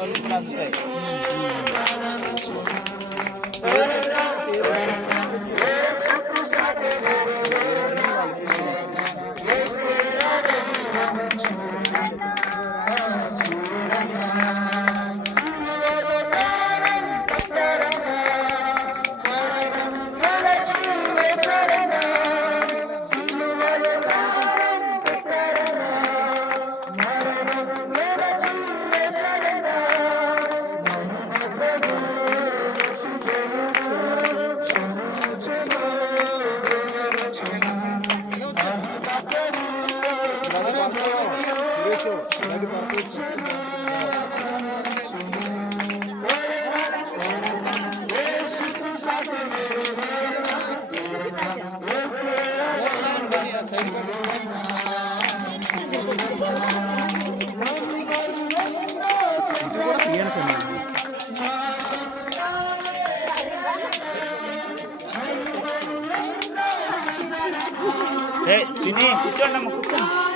Thank you. Eh, sini, kucun nama kucun.